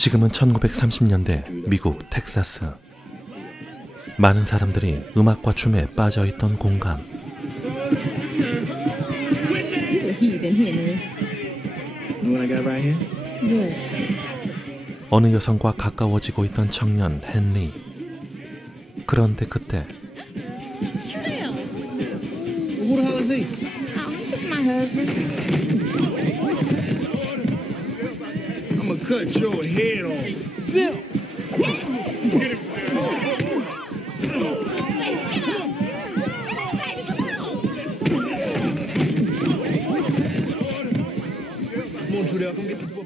지금은 1930년대 미국 텍사스. 많은 사람들이 음악과 춤에 빠져있던 공간. 어느 여성과 가까워지고 있던 청년 헨리. 그런데 그때 Who the hell is he? Oh, he's just my husband. I'm gonna cut your head off. Bill! Get him.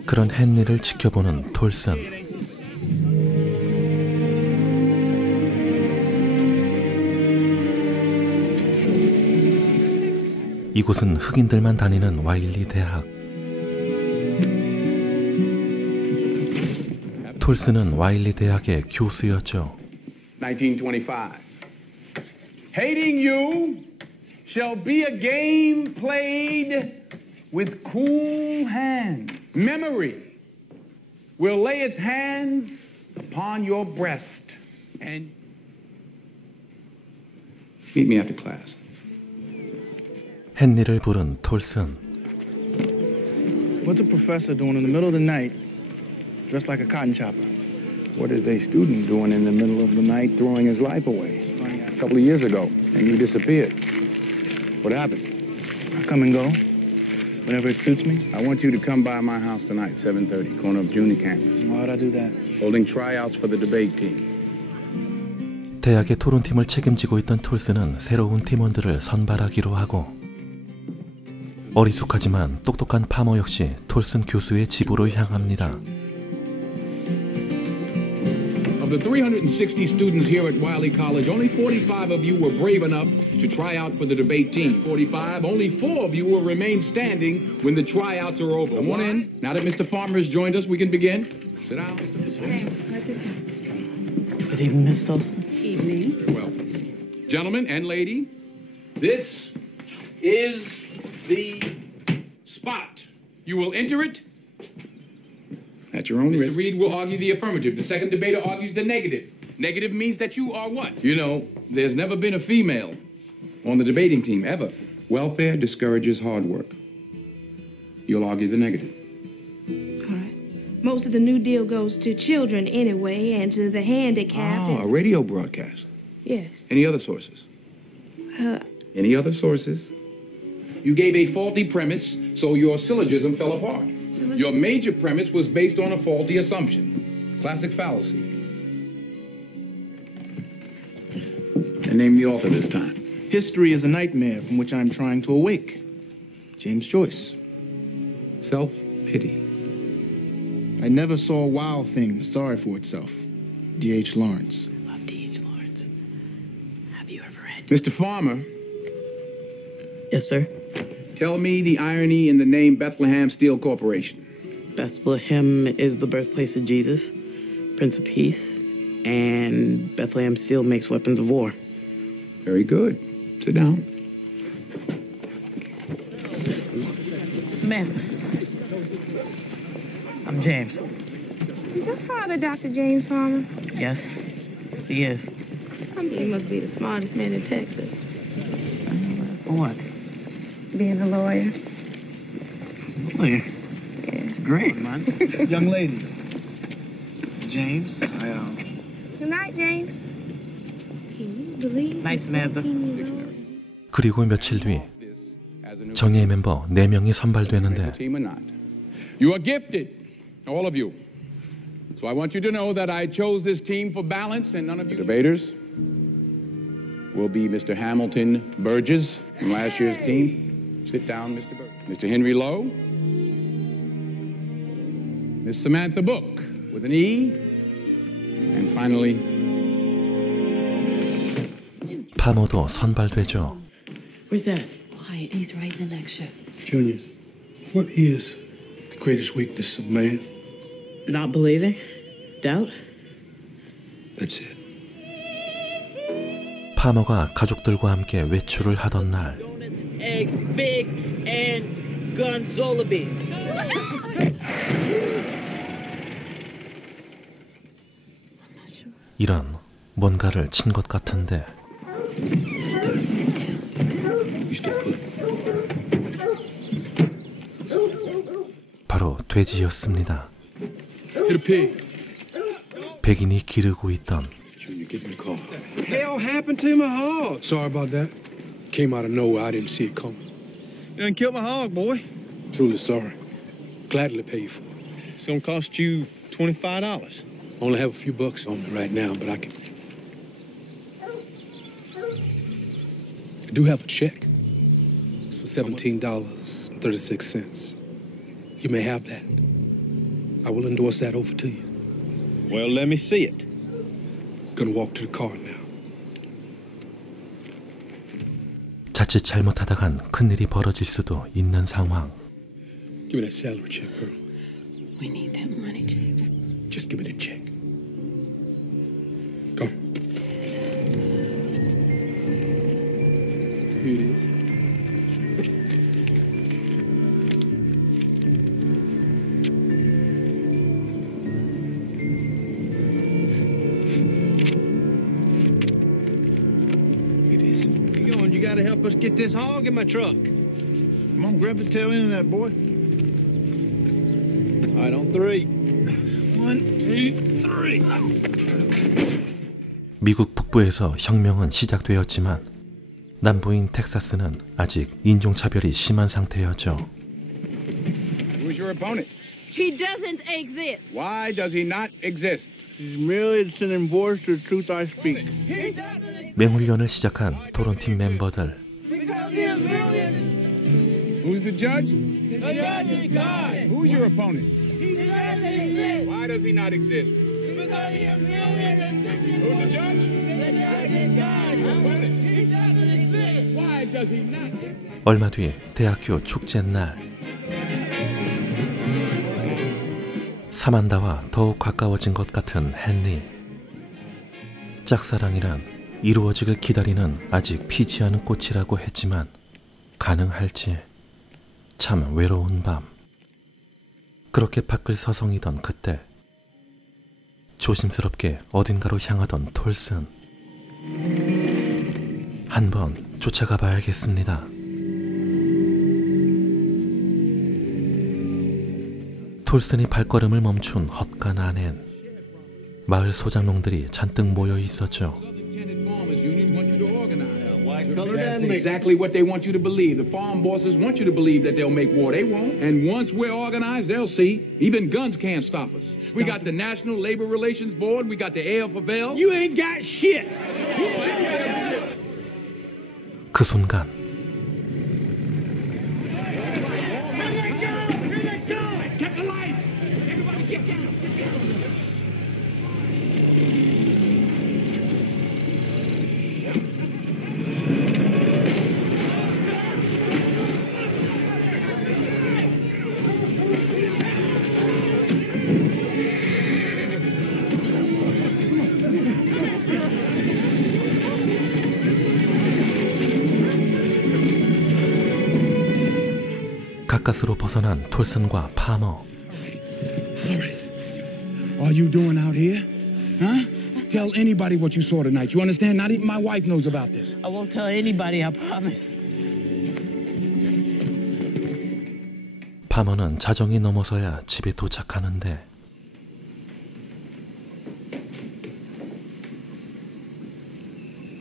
그런 헨리를 지켜보는 톨슨. 이곳은 흑인들만 다니는 와일리 대학. 톨슨은 와일리 대학의 교수였죠. 1925. Hating you shall be a game played with cool hands. Memory will lay its hands upon your breast and meet me after class. 헨리를 부른 톨슨. What's a professor doing in the middle of the night, dressed like a cotton chopper? What is a student doing in the middle of the night throwing his life away? A couple of years ago, and you disappeared. What happened? I come and go whenever it suits me. I want you to come by my house tonight, 7:30, corner of Junior campus. Why'd I do that? Holding tryouts for the debate team. 대학의 토론팀을 책임지고 있던 톨슨은 새로운 팀원들을 선발하기로 하고, 어리숙하지만 똑똑한 파머 역시 톨슨 교수의 집으로 향합니다. Of the 360 students here at Wiley College, only 45 of you were brave enough to try out for the debate team. 45, only 4 of you will remain standing when the tryouts are over. Come on in. Now that Mr. Farmer has joined us, we can begin. Sit down, Mr. Farmer. Good evening, Miss Tolson. Evening. Well, gentlemen and lady, this is the spot. You will enter it at your own risk. Mr. Reed will argue the affirmative. The second debater argues the negative. Negative means that you are what? You know, there's never been a female on the debating team, ever. Welfare discourages hard work. You'll argue the negative. All right. Most of the New Deal goes to children anyway, and to the handicapped. A radio broadcast. Yes. Any other sources? Any other sources? You gave a faulty premise, so your syllogism fell apart. Your major premise was based on a faulty assumption. Classic fallacy. And name the author this time. History is a nightmare from which I'm trying to awake. James Joyce. Self-pity. I never saw wild things sorry for itself. D.H. Lawrence. I love D.H. Lawrence. Have you ever read? Mr. Farmer. Yes, sir. Tell me the irony in the name Bethlehem Steel Corporation. Bethlehem is the birthplace of Jesus, Prince of Peace, and Bethlehem Steel makes weapons of war. Very good. Sit down. Samantha. I'm James. Is your father Dr. James Farmer? Yes. Yes, he is. He must be the smartest man in Texas. For what? Being a lawyer. Lawyer? Yeah. It's great, man. Young lady. James, Good night, James. Can you believe Night, Samantha. 그리고 며칠 뒤 정예의 멤버 4명이 선발되는데 You are gifted, all of you. So I want you to know that I chose this team for balance, and none of you debaters will be Mr. Hamilton Burgess from last year's team. Sit down, Mr. Burgess. Mr. Henry Lowe. Miss Samantha Book with an E. And finally, 파머도 선발되죠. Where's that? Quiet, he's writing a lecture. Junior, what is the greatest weakness of man? Not believing? Doubt? That's it. 파머가 가족들과 함께 외출을 하던 날, Eggs, figs, and gonzola beans. 이런 뭔가를 친 것 같은데 바로 돼지였습니다. Hit a pig. 백인이 기르고 있던 Junior, get in the car. Hell happened to my hog? Sorry about that. Came out of nowhere. I didn't see it coming. You done killed my hog, boy. Truly sorry. Gladly pay for it. It's gonna cost you $25. Only have a few bucks on me right now, but I do have a check. It's for $17.36. You may have that. I will endorse that over to you. Well, let me see it. Gonna walk to the car now. 자칫 잘못하다간 큰일이 벌어질 수도 있는 상황. Give me that salary check, Pearl. We need that money, James. Just give me the check. Go. Here it is. You gotta help us get this hog in my truck. Come on, grab the tail end of that, boy. All right, on three. 1, 2, 3. 미국 북부에서 혁명은 시작되었지만 남부인 텍사스는 아직 인종차별이 심한 상태였죠. Who's your opponent? He doesn't exist. Why does he not exist? He's merely an enforcer of the truth I speak. 맹훈련을 시작한 토론팀 멤버들. Who's the judge? Who's your opponent? Why does he not exist? Who's the judge? Why does he not? 얼마 뒤 대학교 축제날 사만다와 더욱 가까워진 것 같은 헨리. 짝사랑이란 이루어지길 기다리는 아직 피지 않은 꽃이라고 했지만 가능할지 참 외로운 밤. 그렇게 밖을 서성이던 그때 조심스럽게 어딘가로 향하던 톨슨. 한번 쫓아가 봐야겠습니다. 톨슨이 발걸음을 멈춘 헛간 안엔 마을 소장농들이 잔뜩 모여 있었죠. That's exactly what they want you to believe. The farm bosses want you to believe that they'll make war. They won't. And once we're organized, they'll see. Even guns can't stop us. We got the National Labor Relations Board. We got the AFL. You ain't got shit. 그 순간 Get the lights. Everybody get this. 가까스로 벗어난 톨슨과 파머. What are you doing out here? Huh? Tell anybody what you saw tonight. You understand? Not even my wife knows about this. I won't tell anybody, I promise. 파머는 자정이 넘어서야 집에 도착하는데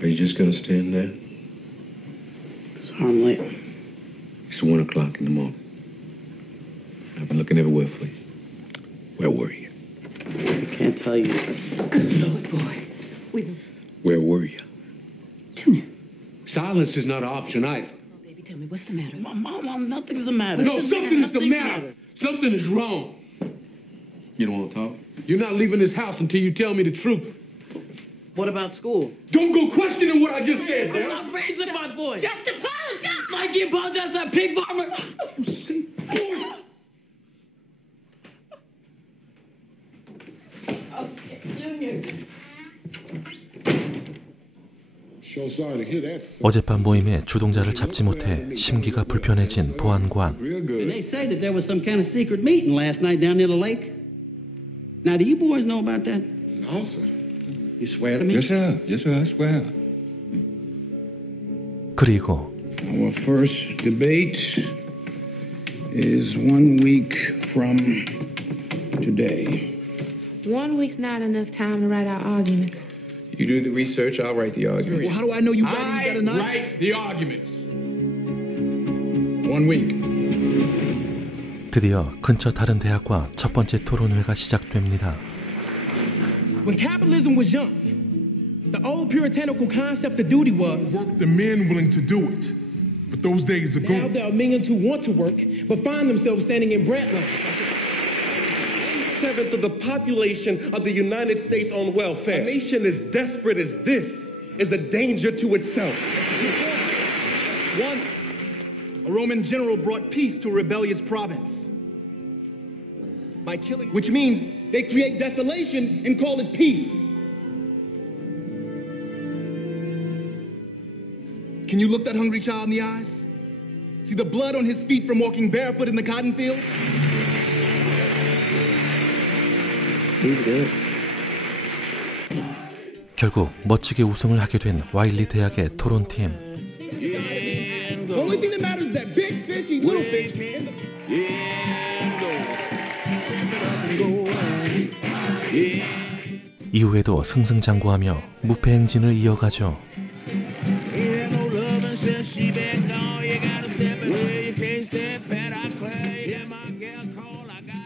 Are you just gonna stand there? Sorry I'm late. It's 1 o'clock in the morning. I've been looking everywhere for you. Where were you? I can't tell you. Good Lord, boy. Where were you? Junior. Silence is not an option either. Oh, baby, tell me, what's the matter? Mom, nothing's the matter. No, something is the matter. Something is wrong. You don't want to talk? You're not leaving this house until you tell me the truth. What about school? Don't go questioning what I just said, Dad. I'm raising my boy. Just apologize! Mikey apologized to that pig farmer. Okay, Junior. So sorry to hear that. 어젯밤 모임에 주동자를 잡지 못해 심기가 불편해진 보안관. Real And good. they say that there was some kind of secret meeting last night down near the lake. Now, do you boys know about that? No, sir. You swear to me? Yes, sir. Yes, sir. I swear. 그리고 Our first debate is 1 week from today. 1 week's not enough time to write our arguments. You do the research, I'll write the argument. Well, how do I know you ready? You better not. Write the arguments. 1 week. 드디어 근처 다른 대학과 첫 번째 토론회가 시작됩니다. When capitalism was young, the old puritanical concept of duty was Work the men willing to do it. But those days are now gone. there are millions who want to work but find themselves standing in bread lines. 1/7 of the population of the United States on welfare. A nation as desperate as this is a danger to itself. Once, a Roman general brought peace to a rebellious province by killing, which means they create desolation and call it peace. Can you look that hungry child in the eyes? See the blood on his feet from walking barefoot in the cotton field? He's good. 결국 멋지게 우승을 하게 된 와일리 대학의 토론팀. The only thing that matters is that big fish eat little fish. 이후에도 승승장구하며 무패 행진을 이어가죠.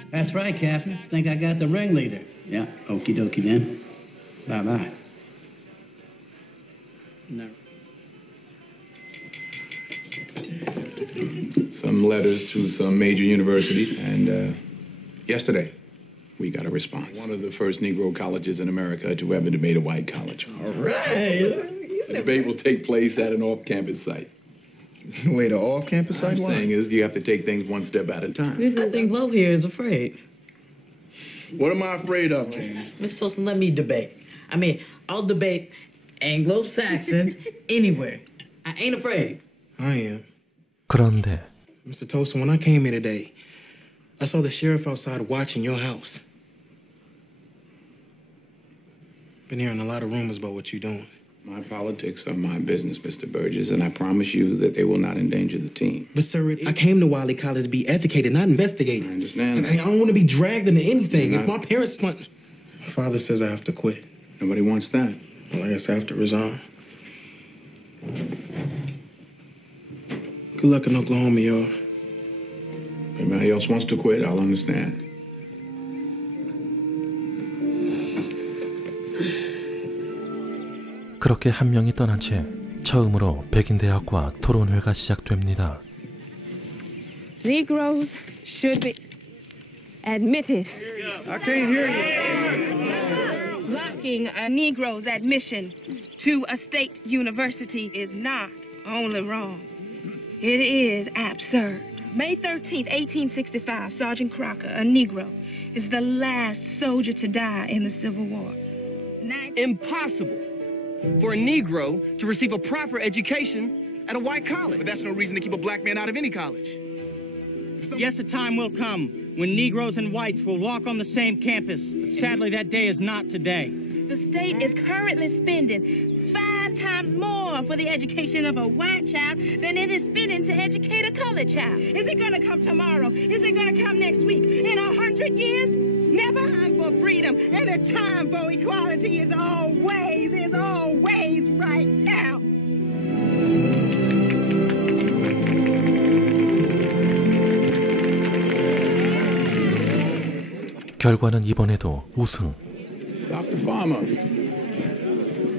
That's right, Captain. Think I got the ringleader. Yeah, okie dokie then. Bye-bye. No. Some letters to some major universities, and yesterday we got a response. One of the first Negro colleges in America to ever debate a white college. All right. The debate will take place at an off-campus site. Wait, an off-campus site? The thing is, you have to take things one step at a time. I think Lo here is afraid. What am I afraid of, James? Mr. Tolson, let me debate. I mean, I'll debate Anglo-Saxons anywhere. I ain't afraid. I am. 그런데 Mr. Tolson, when I came here today, I saw the sheriff outside watching your house. Been hearing a lot of rumors about what you're doing. My politics are my business, Mr. Burgess, and I promise you that they will not endanger the team. But, sir, I came to Wiley College to be educated, not investigated. I understand that. I don't want to be dragged into anything. You're If not- my parents want... My father says I have to quit. Nobody wants that. Well, I guess I have to resign. Good luck in Oklahoma, y'all. If anybody else wants to quit, I'll understand. 그렇게 한 명이 떠난 채 처음으로 백인 대학과 토론회가 시작됩니다. Negroes should be admitted. I can't hear you. Blocking a Negro's admission to a state university is not only wrong, it is absurd. May 13th, 1865, Sergeant Crocker, a Negro, is the last soldier to die in the Civil War. Impossible for a Negro to receive a proper education at a white college. But that's no reason to keep a black man out of any college. Yes, a time will come when Negroes and whites will walk on the same campus. But sadly, that day is not today. The state is currently spending 5 times more for the education of a white child than it is spending to educate a colored child. Is it gonna come tomorrow? Is it gonna come next week? In 100 years? Never time for freedom, and the time for equality is always right now. 결과는 이번에도 우승. Dr. Farmer.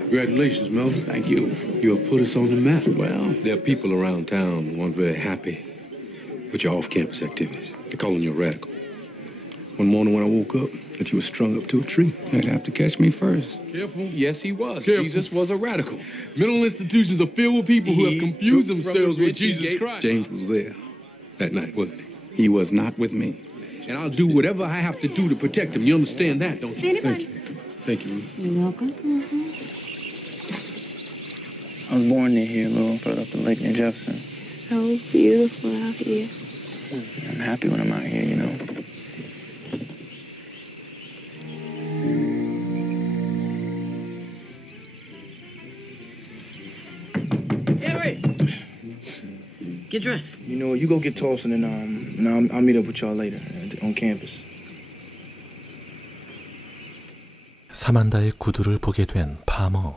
Congratulations, Melvin. Thank you. You have put us on the map. Well, There are people around town who aren't very happy with your off-campus activities. They're calling you a radical. One morning when I woke up, that you were strung up to a tree. you'd have to catch me first. Careful. Yes, he was. Careful. Jesus was a radical. Mental institutions are filled with people who have confused took from themselves the with rich and Jesus gave- Christ. James was there that night, wasn't he? He was not with me. And I'll do whatever I have to do to protect him. You understand that, don't you? Anybody? Thank you. You're welcome. I was born near here, Lil, brought up in Lake New Jefferson. So beautiful out here. I'm happy when I'm out here, you know. Get dressed. You know, you go get Tulsa and I'll meet up with y'all later on campus. 사만다의 구두를 보게 된 파머.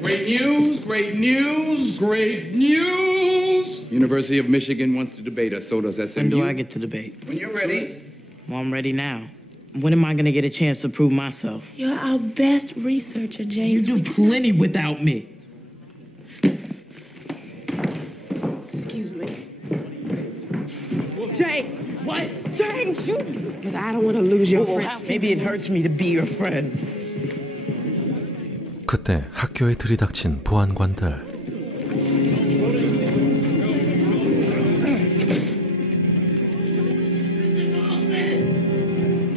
Great news, great news, great news! University of Michigan wants to debate us, so does SMU. When do I get to debate? When you're ready. Well, I'm ready now. When am I going to get a chance to prove myself? You're our best researcher, James. You do plenty without me. Excuse me. James, what? James, you... But I don't want to lose your friend. Maybe it hurts me to be your friend. 그때 학교에 들이닥친 보안관들.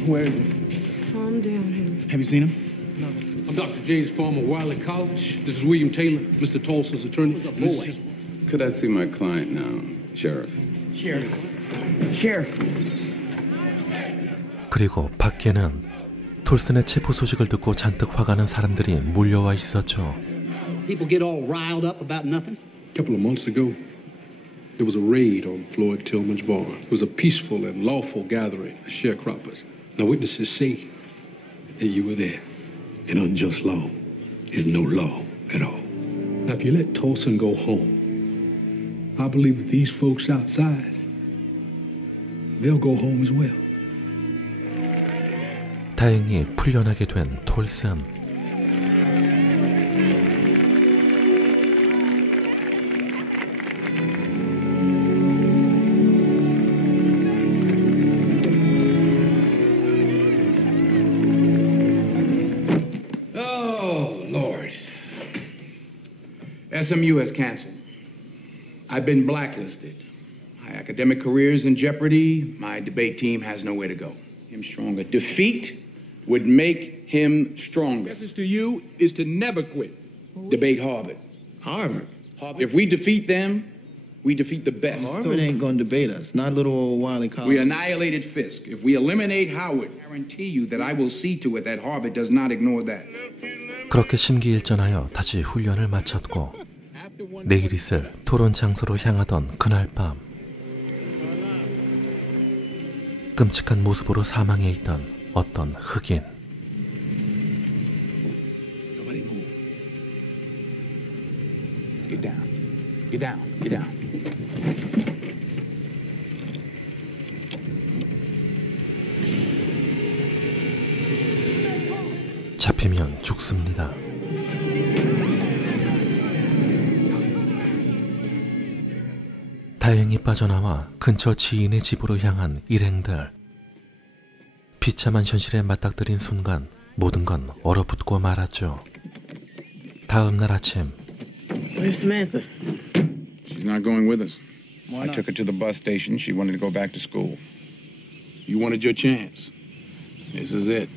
Where is he? Calm down, Henry. Have you seen him? No. I'm Dr. James Farmer, Wiley College. This is William Taylor, Mr. Tulsa's attorney. What's up, boy? Could I see my client now, Sheriff? Sheriff. 그리고 밖에는 톨슨의 체포 소식을 듣고 잔뜩 화가 난 사람들이 몰려와 있었죠. People get all riled up about nothing. A couple of months ago, there was a raid on Floyd Tillman's barn. It was a peaceful and lawful gathering of sharecroppers. Now, witnesses say that you were there. An unjust law is no law at all. Now, if you let Tolson go home, I believe that these folks outside, they'll go home as well. 다행히 풀려나게 된 톨슨. Oh, Lord. SMU has canceled. I've been blacklisted. My academic career is in jeopardy. My debate team has nowhere to go. Him stronger. Defeat would make him stronger. Message to you is to never quit. Debate Harvard. Harvard? If we defeat them, we defeat the best. Harvard ain't gonna debate us. Not little old Wiley College. We annihilated Fisk. If we eliminate Howard, I guarantee you that I will see to it that Harvard does not ignore that. 그렇게 심기일전하여 다시 훈련을 마쳤고 내일 있을 토론 장소로 향하던 그날 밤 끔찍한 모습으로 사망해 있던 어떤 흑인. Nobody move. Get down. Get down. Get down. 잡히면 죽습니다. 다행히 빠져나와 근처 지인의 집으로 향한 일행들. 비참한 현실에 맞닥뜨린 순간 모든 건 얼어붙고 말았죠. 다음 날 아침. Where's Samantha? She's not going with us. Why I not? took her to the bus station. She wanted to go back to school. You wanted your chance. This is it.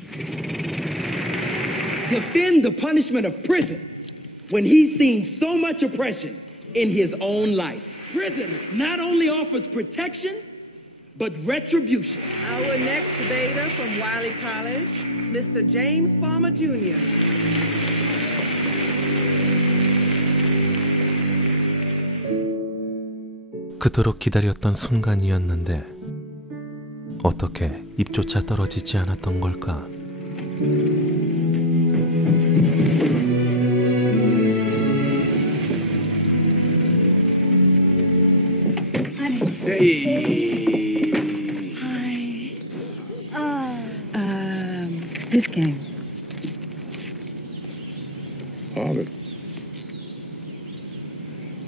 Defend the punishment of prison when he's seen so much oppression in his own life. Prison not only offers protection, but retribution. Our next debater from Wiley College, Mr. James Farmer Jr. 그토록 기다렸던 순간이었는데 어떻게 입조차 떨어지지 않았던 걸까? Hey. Hi. This game. Harvard.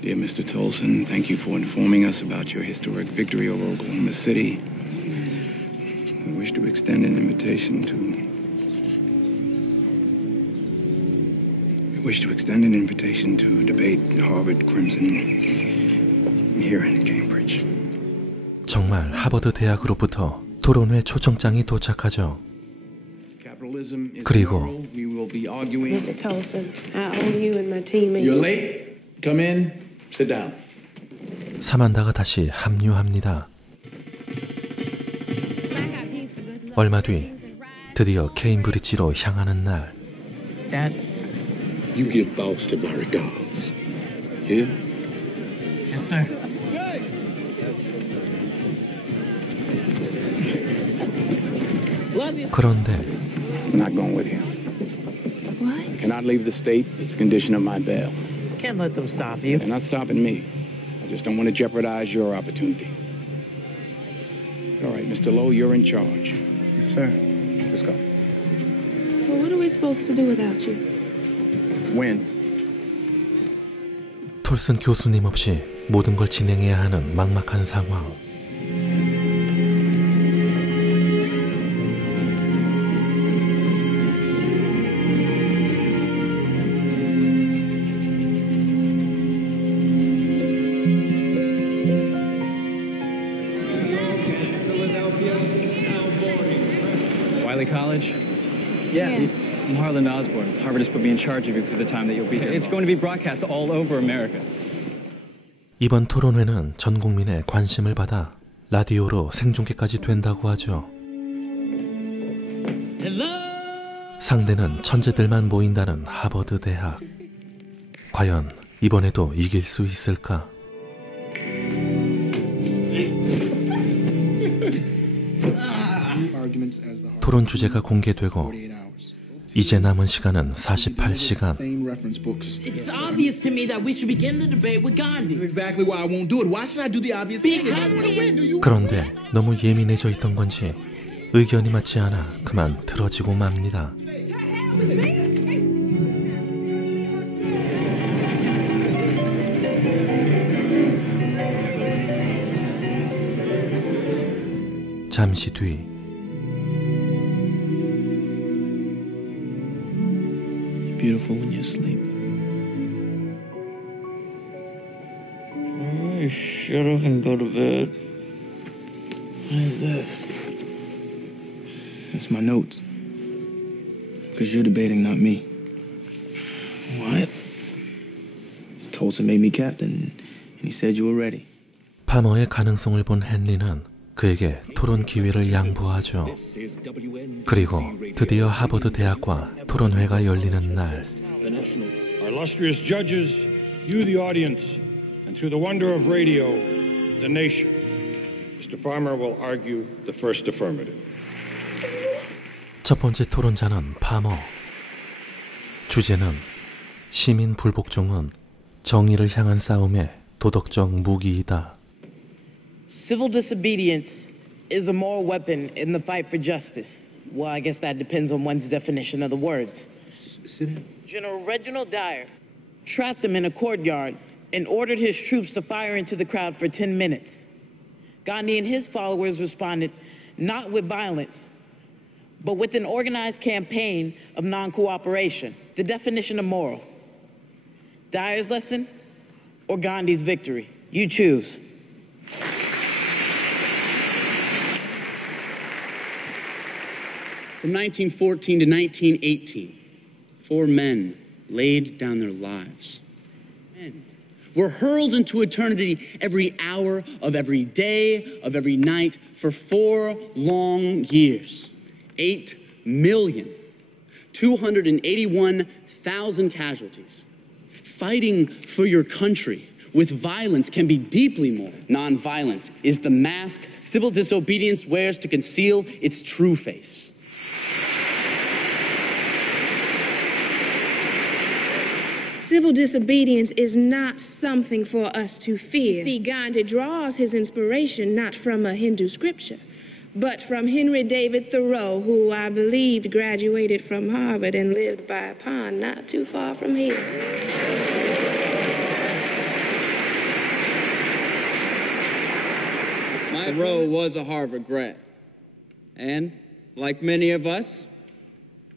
Dear Mr. Tolson, thank you for informing us about your historic victory over Oklahoma City. I wish to extend an invitation to debate Harvard Crimson here in Cambridge. 정말 하버드 대학으로부터 토론회 초청장이 도착하죠. 그리고 Mr. Tolson, I owe you and my teammates. You're late. Come in. Sit down. 사만다가 다시 합류합니다. 얼마 뒤 드디어 케임브리지로 향하는 날. Dad. You give Boston my regards. Yeah? Yes, sir. 그런데 I'm not going with you. What? Cannot leave the state. It's a condition of my bail. Can't let them stop you. They're not stopping me. I just don't want to jeopardize your opportunity. All right, Mr. Lowe, you're in charge. Yes, sir. Let's go. Well, what are we supposed to do without you? When? 톨슨 교수님 없이 모든 걸 진행해야 하는 막막한 상황. Wiley College? Yes. I'm Harlan Osborne. Harvard has put me in charge of you for the time that you'll be here. It's going to be broadcast all over America. 이번 토론회는 전 국민의 관심을 받아 라디오로 생중계까지 된다고 하죠. 상대는 천재들만 모인다는 하버드 대학. 과연 이번에도 이길 수 있을까? 토론 주제가 공개되고 이제 남은 시간은 48시간. It's obvious to me that we should begin the debate with Gandhi. This is exactly why I won't do it. Why should I do the obvious thing? If I want to win, do you? 그런데 너무 예민해져 있던 건지 의견이 맞지 않아 그만 틀어지고 맙니다. 잠시 뒤 Beautiful when you sleep. Shut up and go to bed. What is this? It's my notes. Because you're debating, not me. What? Tulsa made me captain, and he said you were ready. 파머의 가능성을 본 헨리는 그에게 토론 기회를 양보하죠. 그리고 드디어 하버드 대학과 토론회가 열리는 날. Our illustrious judges, you the audience, and through the wonder of radio, the nation. Mr. Farmer will argue the first affirmative. 첫 번째 토론자는 파머. 주제는 시민 불복종은 정의를 향한 싸움의 도덕적 무기이다. Civil disobedience is a moral weapon in the fight for justice. Well, I guess that depends on one's definition of the words. General Reginald Dyer trapped them in a courtyard and ordered his troops to fire into the crowd for 10 minutes. Gandhi and his followers responded not with violence, but with an organized campaign of non-cooperation. The definition of moral. Dyer's lesson or Gandhi's victory? You choose. From 1914 to 1918, 4 men laid down their lives. Men were hurled into eternity every hour of every day, of every night, for 4 long years. 8,281,000 casualties. Fighting for your country with violence can be deeply moral. Nonviolence is the mask civil disobedience wears to conceal its true face. Civil disobedience is not something for us to fear. See, Gandhi draws his inspiration not from a Hindu scripture, but from Henry David Thoreau, who I believe graduated from Harvard and lived by a pond not too far from here. Thoreau was a Harvard grad, and, like many of us,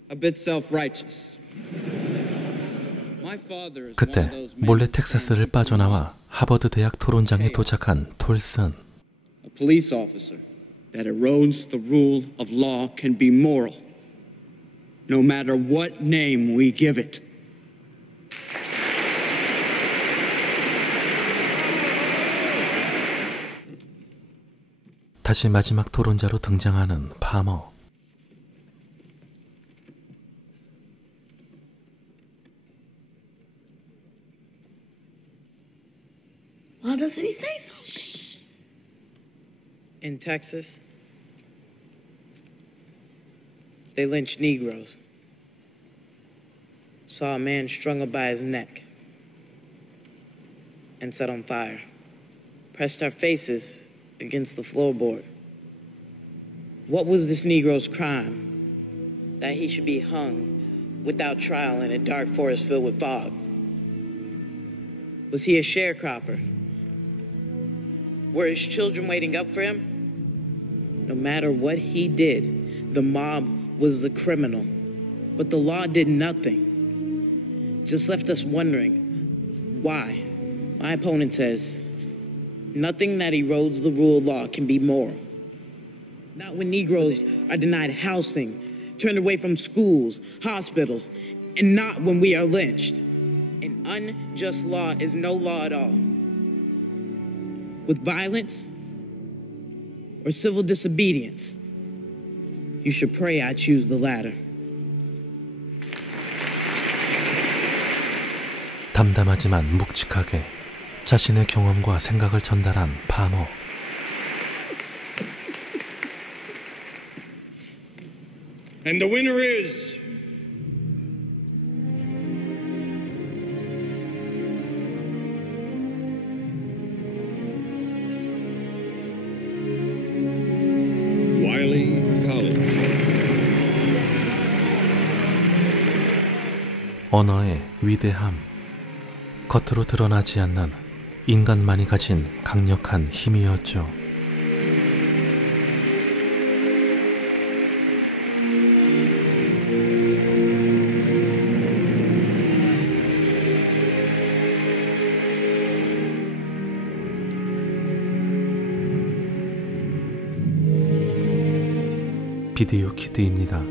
a bit self-righteous. 그때 몰래 텍사스를 빠져나와 하버드 대학 토론장에 도착한 톨슨. A police officer that erodes the rule of law can be moral, no matter what name we give it. 다시 마지막 토론자로 등장하는 파머. Why doesn't he say so? In Texas, they lynched Negroes. Saw a man strung up by his neck and set on fire. Pressed our faces against the floorboard. What was this Negro's crime? That he should be hung without trial in a dark forest filled with fog? Was he a sharecropper? Were his children waiting up for him? No matter what he did, the mob was the criminal. But the law did nothing. Just left us wondering why. My opponent says, nothing that erodes the rule of law can be moral. Not when Negroes are denied housing, turned away from schools, hospitals, and not when we are lynched. An unjust law is no law at all. With violence or civil disobedience, you should pray I choose the latter. 담담하지만 묵직하게 자신의 경험과 생각을 전달한 파머. And the winner is Wiley College. 언어의 위대함. 겉으로 드러나지 않는 인간만이 가진 강력한 힘이었죠. 비디오 키드입니다.